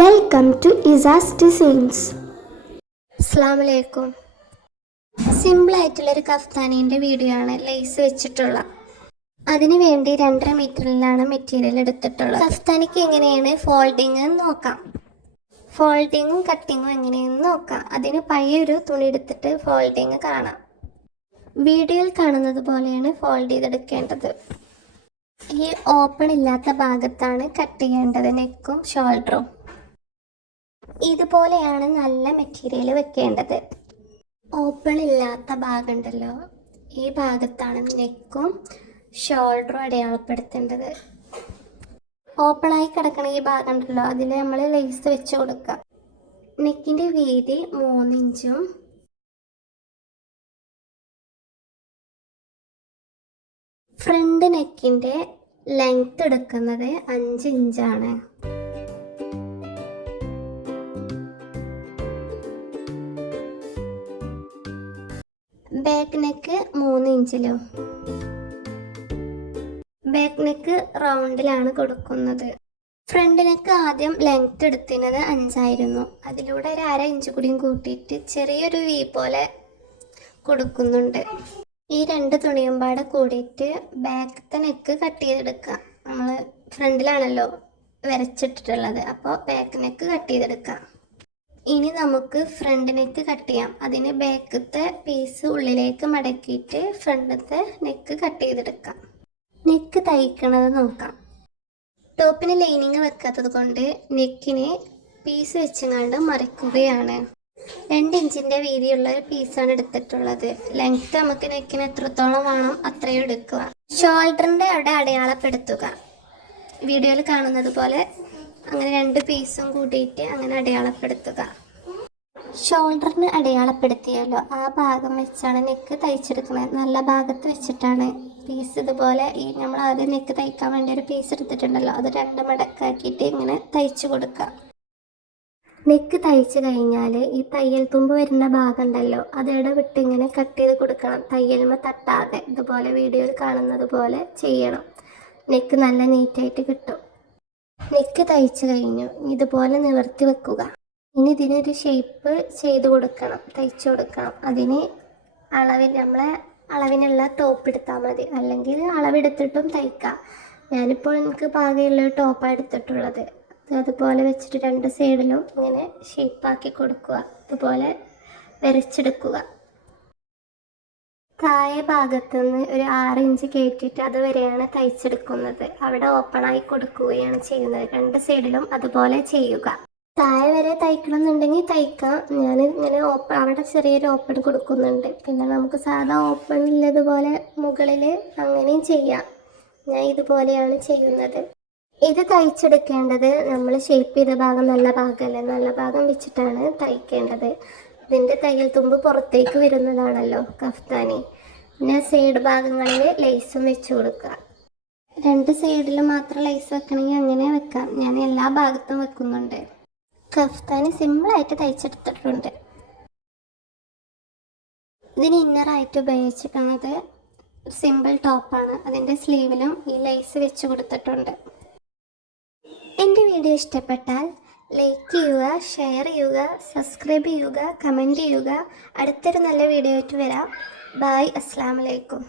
Welcome to Isaz designs അസ്ലാമലൈക്കും സിമ്പിളായിട്ടുള്ളൊരു കഫ്താനീന്റെ വീഡിയോ ആണ് ലേസ് വെച്ചിട്ടുള്ള അതിനു വേണ്ടി രണ്ടര മീറ്ററിലാണ് മെറ്റീരിയൽ എടുത്തിട്ടുള്ളത്. കഫ്താനിക്ക് എങ്ങനെയാണ് ഫോൾഡിങ് നോക്കാം. ഫോൾഡിങ്ങും കട്ടിങ്ങും എങ്ങനെയെന്ന് നോക്കാം. അതിന് പഴയൊരു തുണി എടുത്തിട്ട് ഫോൾഡിങ് കാണാം. വീഡിയോയിൽ കാണുന്നത് പോലെയാണ് ഫോൾഡ് ചെയ്തെടുക്കേണ്ടത്. ഈ ഓപ്പൺ ഇല്ലാത്ത ഭാഗത്താണ് കട്ട് ചെയ്യേണ്ടത് നെക്കും ഷോൾഡറും. ഇതുപോലെയാണ് നല്ല മെറ്റീരിയൽ വെക്കേണ്ടത്. ഓപ്പൺ ഇല്ലാത്ത ഭാഗമുണ്ടല്ലോ. ഈ ഭാഗത്താണ് നെക്കും ഷോൾഡറും അടയാളപ്പെടുത്തേണ്ടത്. ഓപ്പണായി കിടക്കണ ഈ ഭാഗം ഉണ്ടല്ലോ അതിന് നമ്മൾ ലേസ് വെച്ച് കൊടുക്കുക. നെക്കിന്റെ വീതി മൂന്നിഞ്ചും ഫ്രണ്ട് നെക്കിന്റെ ലെങ്ത് എടുക്കുന്നത് അഞ്ച് ഇഞ്ചാണ്. ബാക്ക് നെക്ക് മൂന്ന് ഇഞ്ചിലും? ബാക്ക് നെക്ക് റൗണ്ടിലാണ് കൊടുക്കുന്നത്. ഫ്രണ്ട് നെക്ക് ആദ്യം ലെങ്ത് എടുത്തിരുന്നത് അഞ്ചായിരുന്നു. അതിലൂടെ ഒരു അര ഇഞ്ച് കൂടിയും കൂട്ടിയിട്ട് ചെറിയൊരു വി പോലെ കൊടുക്കുന്നുണ്ട്. ഈ രണ്ട് തുണിയും പാടെ കൂടിയിട്ട് ബാക്കത്തെ നെക്ക് കട്ട് ചെയ്തെടുക്കുക നമ്മൾ ഫ്രണ്ടിലാണല്ലോ വരച്ചിട്ടിട്ടുള്ളത്. അപ്പോൾ ബാക്ക് നെക്ക് കട്ട് ചെയ്തെടുക്കുക ഇനി നമുക്ക് ഫ്രണ്ട് നെക്ക് കട്ട് ചെയ്യാം. അതിന് ബാക്കത്തെ പീസ് ഉള്ളിലേക്ക് മടക്കിയിട്ട് ഫ്രണ്ടത്തെ നെക്ക് കട്ട് ചെയ്തെടുക്കാം. നെക്ക് തയ്ക്കണത് നോക്കാം. ടോപ്പിന് ലൈനിങ് വെക്കാത്തത് കൊണ്ട് നെക്കിനെ പീസ് വെച്ചങ്ങാണ്ട് മറിക്കുകയാണ്. രണ്ട് ഇഞ്ചിന്റെ വീതിയുള്ള ഒരു പീസാണ് എടുത്തിട്ടുള്ളത്. ലെങ്ത് നമുക്ക് നെക്കിന് എത്രത്തോളം വേണം അത്രയും എടുക്കുക. ഷോൾഡറിന്റെ അവിടെ അടയാളപ്പെടുത്തുക. വീഡിയോയിൽ കാണുന്നത് പോലെ അങ്ങനെ രണ്ട് പീസും കൂട്ടിയിട്ട് അങ്ങനെ അടയാളപ്പെടുത്തുക. ഷോൾഡറിന് അടയാളപ്പെടുത്തിയല്ലോ. ആ ഭാഗം വെച്ചാണ് നെക്ക് തയ്ച്ചെടുക്കുന്നത്. നല്ല ഭാഗത്ത് വെച്ചിട്ടാണ് പീസ് ഇതുപോലെ ഈ നമ്മൾ ആദ്യം നെക്ക് തയ്ക്കാൻ വേണ്ടി ഒരു പീസ് എടുത്തിട്ടുണ്ടല്ലോ. അത് രണ്ട് മടക്കാക്കിയിട്ട് ഇങ്ങനെ തയ്ച്ചു കൊടുക്കുക. നെക്ക് തയ്ച്ചു കഴിഞ്ഞാൽ ഈ തയ്യൽ തുമ്പ് വരുന്ന ഭാഗം ഉണ്ടല്ലോ. അതിടെ വിട്ട് ഇങ്ങനെ കട്ട് ചെയ്ത് കൊടുക്കണം. തയ്യലുമ്പോൾ തട്ടാതെ ഇതുപോലെ വീഡിയോയിൽ കാണുന്നത് പോലെ ചെയ്യണം. നെക്ക് നല്ല നീറ്റായിട്ട് കിട്ടും. നെക്ക് തയ്ച്ചു കഴിഞ്ഞു. ഇതുപോലെ നിവർത്തി വെക്കുക. ഇനി ഇതിനൊരു ഷേപ്പ് ചെയ്ത് കൊടുക്കണം. തയ്ച്ചു കൊടുക്കണം. അതിന് അളവിൽ നമ്മളെ അളവിനുള്ള ടോപ്പ് എടുത്താൽ മതി. അല്ലെങ്കിൽ അളവെടുത്തിട്ടും തയ്ക്കാം. ഞാനിപ്പോൾ എനിക്ക് പാകയുള്ള ടോപ്പാണ് എടുത്തിട്ടുള്ളത്. അത് അതുപോലെ വെച്ചിട്ട് രണ്ട് സൈഡിലും ഇങ്ങനെ ഷേപ്പാക്കി കൊടുക്കുക. അതുപോലെ വരച്ചെടുക്കുക. താഴെ ഭാഗത്തു നിന്ന് ഒരു ആറ് ഇഞ്ച് കയറ്റിയിട്ട് അതുവരെയാണ് തയ്ച്ചെടുക്കുന്നത്. അവിടെ ഓപ്പൺ ആയി കൊടുക്കുകയാണ് ചെയ്യുന്നത്. രണ്ട് സൈഡിലും അതുപോലെ ചെയ്യുക. താഴെ വരെ തയ്ക്കണമെന്നുണ്ടെങ്കിൽ തയ്ക്കാം. ഞാൻ ഇങ്ങനെ ഓപ്പൺ അവിടെ ചെറിയൊരു ഓപ്പൺ കൊടുക്കുന്നുണ്ട്. പിന്നെ നമുക്ക് സാധാ ഓപ്പൺ ഉള്ളതുപോലെ മുകളിൽ അങ്ങനെയും ചെയ്യാം. ഞാൻ ഇതുപോലെയാണ് ചെയ്യുന്നത്. ഇത് തയ്ച്ചെടുക്കേണ്ടത് നമ്മൾ ഷേപ്പ് ചെയ്ത ഭാഗം നല്ല ഭാഗമല്ല? നല്ല ഭാഗം വെച്ചിട്ടാണ് തയ്ക്കേണ്ടത്. ഇതിന്റെ തയ്യൽ തുമ്പ് പുറത്തേക്ക് വരുന്നതാണല്ലോ കഫ്താനി. പിന്നെ സൈഡ് ഭാഗങ്ങളിൽ ലേസും വെച്ച് കൊടുക്കുക. രണ്ട് സൈഡിൽ മാത്രം ലൈസ് വെക്കണമെങ്കിൽ അങ്ങനെ വെക്കാം. ഞാൻ എല്ലാ ഭാഗത്തും വെക്കുന്നുണ്ട്. കഫ്താനി സിമ്പിളായിട്ട് തയ്ച്ചെടുത്തിട്ടുണ്ട്. ഇതിന് ഇന്നറായിട്ട് ഉപയോഗിച്ചിരിക്കുന്നത് സിമ്പിൾ ടോപ്പാണ്. അതിന്റെ സ്ലീവിലും ഈ ലൈസ് വെച്ച് കൊടുത്തിട്ടുണ്ട്. എന്റെ വീഡിയോ ഇഷ്ടപ്പെട്ടാൽ ലൈക്ക് ചെയ്യുക ഷെയർ ചെയ്യുക സബ്സ്ക്രൈബ് ചെയ്യുക കമന്റ് ചെയ്യുക. അടുത്തൊരു നല്ല വീഡിയോ ആയിട്ട് വരാം. ബായ് അസ്സാം വലൈക്കും